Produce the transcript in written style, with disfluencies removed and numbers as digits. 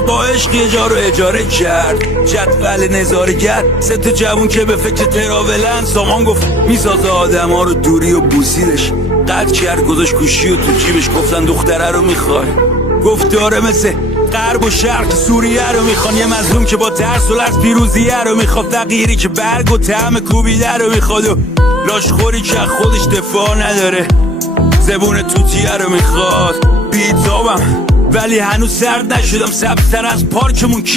میشه با عشق یه جا رو اجاره کرد. جدول نظارگر سه تا جوون که به فکر تراولن. سامان گفت میسازه آدم ها رو، دوری و بوسیدش قد کرد گذاشت گوشی و تو جیبش. گفتن دختره رو میخوای، گفت داره مثل غرب و شرق سوریه رو میخوان. یه مظلوم که با ترس و لرز پیروزیه رو میخواد. فقیری که برگ و طعم کوبیده رو میخواد و لاشخوری که خودش دفاع نداره. زبون توتیه رو میخواد. بیتابم ولی هنوز سرد نشدم. سبزتر از پارکمون